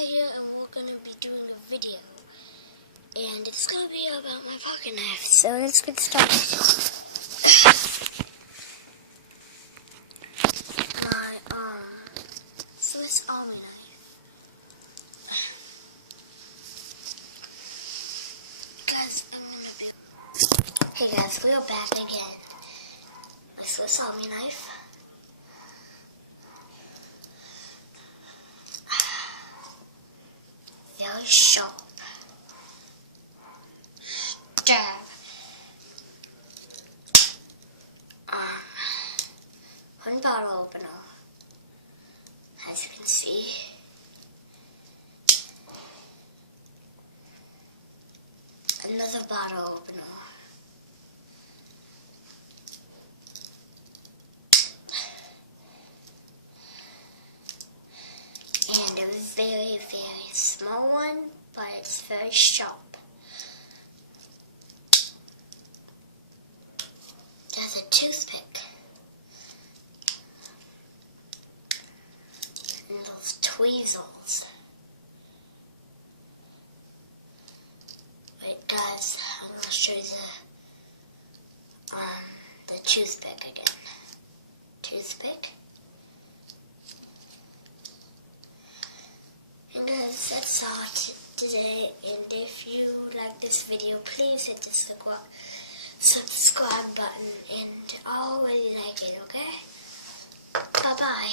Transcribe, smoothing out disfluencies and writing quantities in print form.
Sky here, and we're gonna be doing a video, and it's gonna be about my pocket knife. So let's get started. My Swiss Army knife. Guys, okay, guys, we are back again. My Swiss Army knife. Very sharp. Stab. One bottle opener, as you can see. Another bottle opener. And a very, very small one, but it's very sharp. There's a toothpick. And those tweezers. Wait, guys, I'm going to show you the toothpick again. Toothpick. And guys, that's all today. And if you like this video, please hit the subscribe button. And I already like it, okay? Bye-bye.